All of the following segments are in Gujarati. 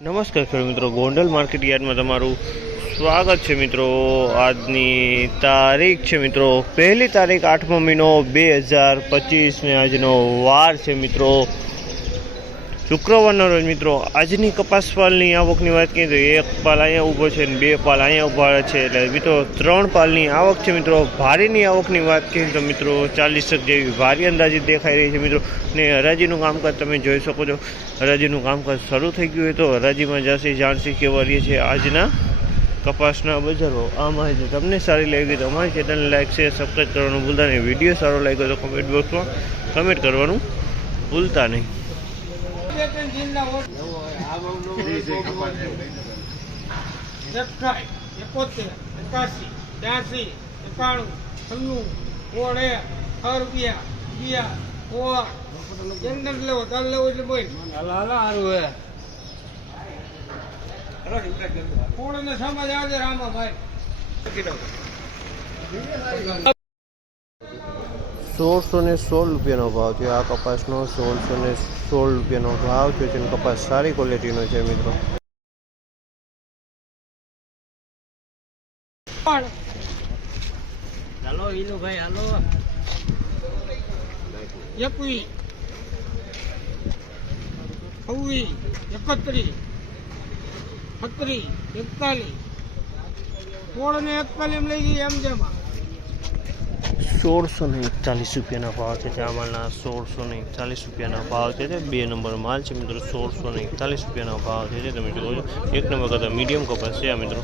નમસ્કાર ખેડૂત મિત્રો, ગોંડલ માર્કેટ યાર્ડમાં તમારું સ્વાગત છે મિત્રો. આજની તારીખ છે મિત્રો, પહેલી તારીખ આઠમો મહિનો બે હજાર પચીસને આજનો વાર છે મિત્રો. શુક્રવારના રોજ મિત્રો, આજની કપાસ પાલની આવકની વાત કરીએ તો એક પાલ અહીંયા ઊભો છે અને બે પાલ અહીંયા ઊભા છે. એટલે મિત્રો, ત્રણ પાલની આવક છે મિત્રો. ભારીની આવકની વાત કરીએ તો મિત્રો, ચાલીસક જેવી ભારી અંદાજિત દેખાઈ રહી છે મિત્રો. ને હરાજીનું કામકાજ તમે જોઈ શકો છો. હરાજીનું કામકાજ શરૂ થઈ ગયું હોય તો હરાજીમાં જશે કેવા રહીએ છે આજના કપાસના બજારો. આ માહિતી તમને સારી લાગી તો અમારી ચેનલને લાઈક, શેર, સબસ્ક્રાઈબ કરવાનું ભૂલતા નહીં. વીડિયો સારો લાગ્યો તો કમેન્ટ બોક્સમાં કમેન્ટ કરવાનું ભૂલતા નહીં. એકસાઠ એકોતેર એકાસી ત્યાસી એકાણું છન્નું ઓળ એક છ રૂપિયા બીયા ઓવા જેમ લેવો તાર લેવો એટલે બોલ કોણ ને સમજ આજે રામા ભાઈ સોળસો ને સોળ રૂપિયાનો ભાવ થયો. આ કપાસનો સોળસો ને સોળ રૂપિયાનો ભાવ થયો છે કપાસ સારી ક્વોલિટીનો છે મિત્રો. હાલો ભાઈ હાલો. એકવી. એકત્રીસ છત્રીસ એકતાલીસ. સોળ ને એકતાલીસ લઈ ગઈ એમ જેમાં. સોળસો ને એકતાલીસ રૂપિયાના ભાવ છે આ માલના સોળસો ને એકતાલીસ રૂપિયાના ભાવ છે બે નંબર માલ છે મિત્રો સોળસો ને એકતાલીસ રૂપિયાનો ભાવ છે તમે જુઓ છો એક નંબર કરતાં મીડિયમ કપાસ છે આ મિત્રો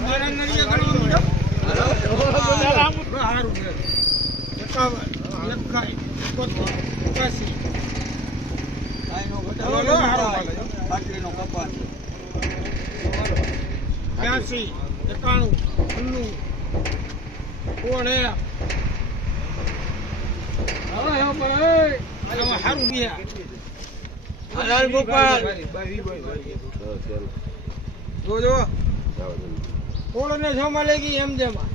મારા નળિયા ગણવાનું સારું છે એકાવન એકાઈ એકોતેર એકાસી બ્યાસી એકાણું છન્નું કોણ હે હવે હે પણ એ આમાં સારું બિયા હલાલ ગોપાલ ગઈ એમ જેમાં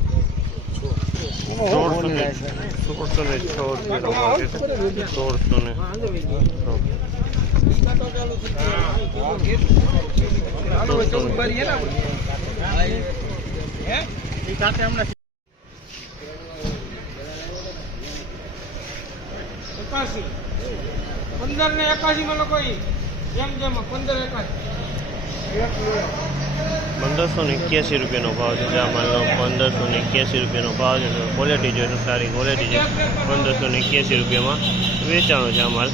સોળસો ને એકાસી પંદર ને એકાસી માં લોકો એમ જેમ પંદર એકાસી પંદરસો ને એક્યાસી રૂપિયાનો ભાવ છે. આ માલનો પંદરસો ને એક્યાસી રૂપિયાનો ભાવ છે. તો ક્વોલિટી જોઈએ તો સારી ક્વોલિટી છે પંદરસો ને એક્યાસી રૂપિયામાં વેચાણો છે આ માલ.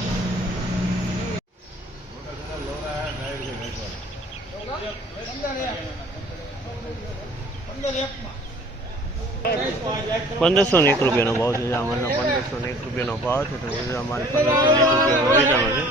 પંદર એક માં પંદરસો ને એક રૂપિયાનો ભાવ છે આ માલનો પંદરસો ને એક રૂપિયાનો ભાવ છે, તો અમારે પંદરસો ને એક રૂપિયામાં વેચાણો છે?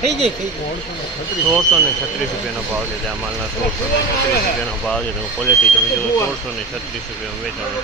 થઈ ગઈ થઈ ગઈ. સોળસો ને છત્રીસ રૂપિયાનો ભાવ છે આ માલના સોળસો ને છત્રીસ રૂપિયાનો ભાવ છે તો ક્વોલિટી તમે જુઓ સોળસો ને છત્રીસ રૂપિયામાં વેચાણો